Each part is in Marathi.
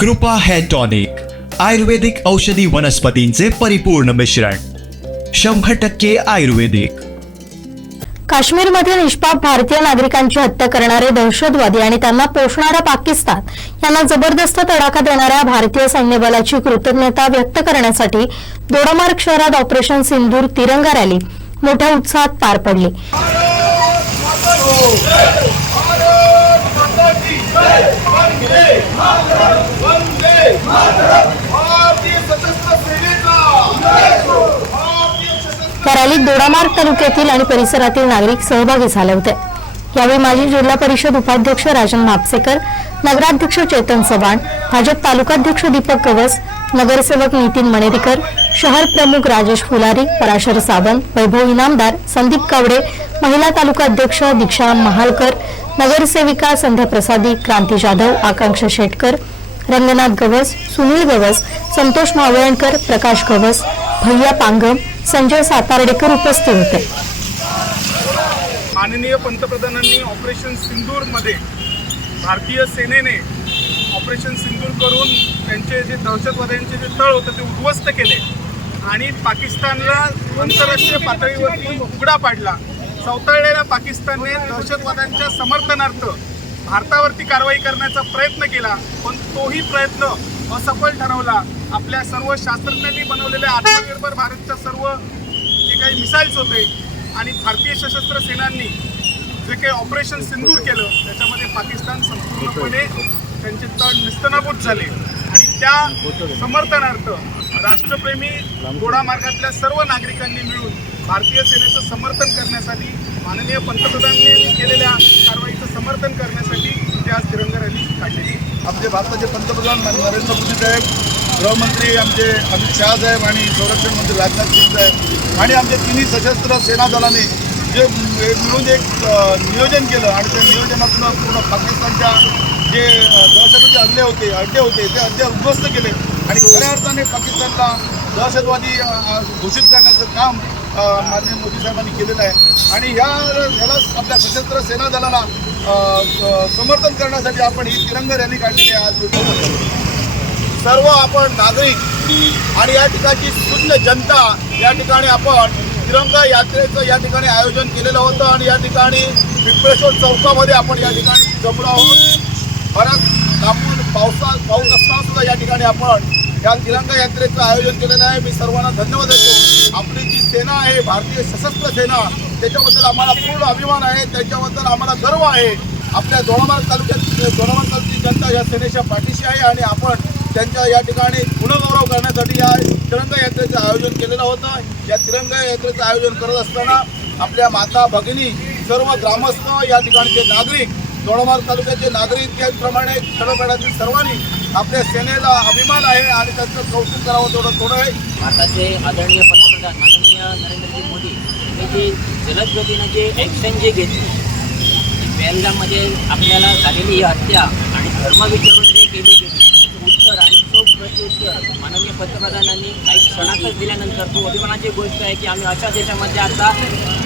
कृपा हेअर टॉनिक आयुर्वेदिक औषधी वनस्पतींचे परिपूर्ण मिश्रण शंभर टक्के आयुर्वेदिक. काश्मीरमध्ये निष्पाप भारतीय नागरिकांची हत्या करणारे दहशतवादी आणि त्यांना पोषणारा पाकिस्तान यांना जबरदस्त तडाखा देणाऱ्या भारतीय सैन्य बलाची कृतज्ञता व्यक्त करण्यासाठी दोडामार्ग शहरात ऑपरेशन सिंदूर तिरंगा रॅली मोठ्या उत्साहात पार पडली. भारतीय सशस्त्र सेनेचा भारतीय सशस्त्र या रॅलीत दोडामार्ग तालुक्यातील आणि परिसरातील नागरिक सहभागी झाले होते. यावेळी माजी जिल्हा परिषद उपाध्यक्ष राजन म्हापसेकर नगराध्यक्ष चेतन चव्हाण भाजप तालुकाध्यक्ष दीपक कवस नगरसेवक नितीन मणेरीकर शहर प्रमुख राजेश फुलारी पराशर सावंत वैभव इनामदार संदीप कावडे महिला तालुका अध्यक्ष दीक्षा महालकर नगरसेविका संध्या प्रसादी क्रांती जाधव आकांक्षा शेटकर रंगनाथ गवस सुनील गवस संतोष मावळणकर प्रकाश गवस भैया पांगम संजय सातार्डेकर उपस्थित होते. माननीय पंतप्रधानांनी ऑपरेशन सिंदूरमध्ये भारतीय सेनेने ऑपरेशन सिंदूर करून त्यांचे जे दहशतवाद्यांचे जे तळ होतं ते उद्ध्वस्त केले आणि पाकिस्तानला आंतरराष्ट्रीय पातळीवरती उघडा पाडला. चौतळलेल्या पाकिस्तानने दहशतवाद्यांच्या समर्थनार्थ भारतावरती कारवाई करण्याचा प्रयत्न केला पण तोही प्रयत्न असफल ठरवला. आपल्या सर्व शास्त्रज्ञांनी बनवलेल्या आत्मनिर्भर भारतच्या सर्व जे काही मिसाईल्स होते आणि भारतीय सशस्त्र सेनांनी जे काही ऑपरेशन सिंदूर केलं त्याच्यामध्ये पाकिस्तान संपूर्णपणे त्यांचे तळ निस्तनाभूत झाले. आणि त्या समर्थनार्थ राष्ट्रप्रेमी घोडा मार्गातल्या सर्व नागरिकांनी मिळून भारतीय सेनेचं समर्थन करण्यासाठी माननीय पंतप्रधानांनी केलेल्या कारवाईचं समर्थन करण्यासाठी ते आज तिरंगा रॅली काढलेली आमचे भारताचे पंतप्रधान नरेंद्र मोदी साहेब गृहमंत्री आमचे अमित शहा साहेब आणि संरक्षण मंत्री राजनाथ सिंग साहेब आणि आमचे तिन्ही सशस्त्र सेना दलाने जे मिळून एक नियोजन केलं आणि त्या नियोजनातून पूर्ण पाकिस्तानच्या जे दहशतवादी हल्ले होते अड्डे होते ते अड्डे उद्ध्वस्त केले. आणि खऱ्या अर्थाने पाकिस्तानला दहशतवादी घोषित करण्याचं काम माननीय मोदी साहेबांनी केलेलं आहे. आणि ह्या ह्याला आपल्या सशस्त्र सेना दलाला समर्थन करण्यासाठी आपण ही तिरंग रॅली काढलेली आहे आज सर्व आपण नागरिक आणि या ठिकाणची शून्य जनता या ठिकाणी आपण तिरंगा यात्रेचं या ठिकाणी आयोजन केलेलं होतं आणि या ठिकाणी पिंपळेश्वर चौकामध्ये आपण या ठिकाणी जमलो आहोत बराच कापून पावसा पाऊस असताना सुद्धा या ठिकाणी आपण या तिरंगा यात्रेचं आयोजन केलेलं आहे. मी सर्वांना धन्यवाद देतो. आपली जी सेना आहे भारतीय सशस्त्र सेना त्याच्याबद्दल आम्हाला पूर्ण अभिमान आहे. त्याच्याबद्दल आम्हाला गर्व आहे. आपल्या दोडामार्ग तालुक्यात दोडामार्ग तालुक्याची जनता या सेनेच्या पाठीशी आहे आणि आपण त्यांच्या या ठिकाणी गुणगौरव करण्यासाठी या तिरंगा यात्रेचं आयोजन केलेलं होतं. या तिरंगा यात्रेचं आयोजन करत असताना आपल्या माता भगिनी सर्व ग्रामस्थ या ठिकाणचे नागरिक दोडामार्ग तालुक्याचे नागरिक त्याचप्रमाणे खेडोपाड्यातील सर्वांनी आपल्या सेनेला अभिमान आहे आणि त्यांचं कौतुक करावं थोडं थोडं आहे. भारताचे आदरणीय पंतप्रधान माननीय नरेंद्रजी मोदी यांनी जी जलद गतीनं जे ॲक्शन जे घेतले बेलगाममध्ये आपल्याला झालेली ही हत्या आणि धर्मविचरण जे केली गेली. उत्तर आणि प्रत्युत्तर माननीय पंतप्रधानांनी काही क्षणातच दिल्यानंतर तो अभिमानाची गोष्ट आहे की आम्ही अशा देशामध्ये आता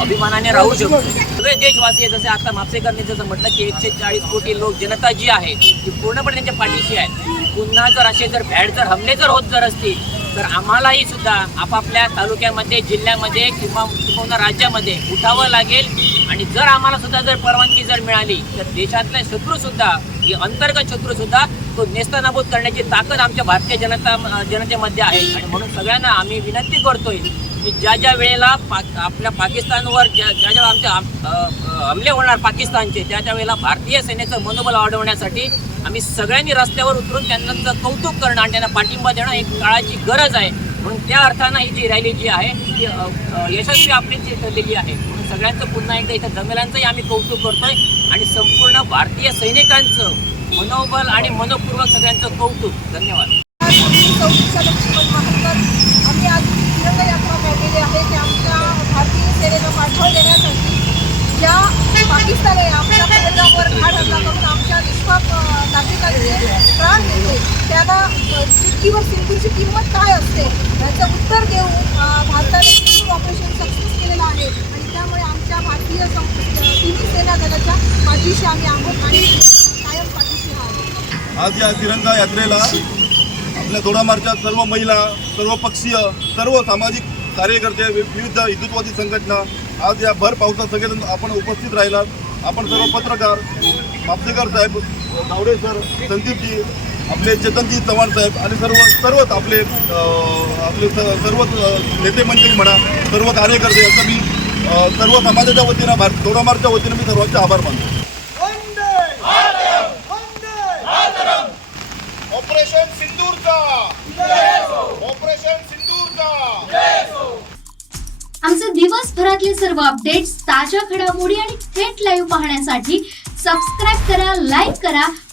अभिमानाने राहू शकतो. सगळे देशवासी जसे आता मापसेकरने जसं म्हटलं की एकशे चाळीस कोटी लोक जनता जी आहे ती पूर्णपणे त्यांच्या पाठीशी आहे पुन्हा जर असे जर भॅड जर हमले जर होत जर असतील तर आम्हालाही सुद्धा आपापल्या तालुक्यामध्ये जिल्ह्यामध्ये किंवा किंवा राज्यामध्ये उठावं लागेल आणि जर आम्हाला सुद्धा जर परवानगी जर मिळाली तर देशातले शत्रू सुद्धा की अंतर्गत शत्रू सुद्धा तो नेस्तनाबूत करण्याची ताकद आमच्या भारतीय जनता जनतेमध्ये आहे. आणि म्हणून सगळ्यांना आम्ही विनंती करतोय की ज्या ज्या वेळेला पा आपल्या पाकिस्तानवर ज्या ज्या ज्या आमच्या हमले होणार पाकिस्तानचे त्या त्या वेळेला भारतीय सेनेचं मनोबल वाढवण्यासाठी आम्ही सगळ्यांनी रस्त्यावर उतरून त्यांचं कौतुक करणं आणि त्यांना पाठिंबा देणं एक काळाची गरज आहे. म्हणून त्या अर्थानं ही जी रॅली जी आहे ती यशस्वी आपली ठरलेली आहे. म्हणून सगळ्यांचं पुन्हा एकदा इथं जमेलांचंही आम्ही कौतुक करतोय आणि संपूर्ण भारतीय सैनिकांचं मनोबल आणि मनपूर्वक सगळ्यांचं कौतुक. धन्यवाद चौथीच्या लक्ष्मण महानगर आम्ही आज तिरंगा यात्रा काढलेली आहे की आमच्या भारतीय सेनेला पाठबळ देण्यासाठी ज्या पाकिस्तानने आमच्या पहलगामवर घाट हल्ला करून आमच्या निष्पाप अ, नागरिकांचे प्राण घेतले त्यांना अ, चिठ्ठीवर सिंधूची किंमत काय असते? याचं उत्तर देऊन भारताने सिंदूर ऑपरेशन सक्सेस केलेलं आहे. आणि त्यामुळे आमच्या भारतीय तिन्ही सेना दलाच्या पाठीशी आम्ही आहोत आणि कायम पाठीशी आहोत आज या तिरंगा यात्रेला आपल्या दोडामारच्या सर्व महिला सर्व पक्षीय सर्व सामाजिक कार्यकर्ते विविध हिंदुत्ववादी संघटना आज या भर पावसात सगळेजण आपण उपस्थित राहिलात. आपण सर्व पत्रकार मापसेकर साहेब नावडे सर संदीपजी आपले चेतनजी चव्हाण साहेब आणि सर्व सर्वच आपले आपले सर्वच नेते मंडळी म्हणा सर्व कार्यकर्ते यांचा मी सर्व समाजाच्या वतीनं भारत दोडामारच्या वतीनं मी सर्वांचे आभार मानतो. ऑपरेशन सिंदूरचा! ऑपरेशन सिंदूरचा! आमचे दिवसभरातले सर्व अपडेट्स ताज्या घडामोडी आणि थेट लाईव्ह पाहण्यासाठी सबस्क्राईब करा लाईक करा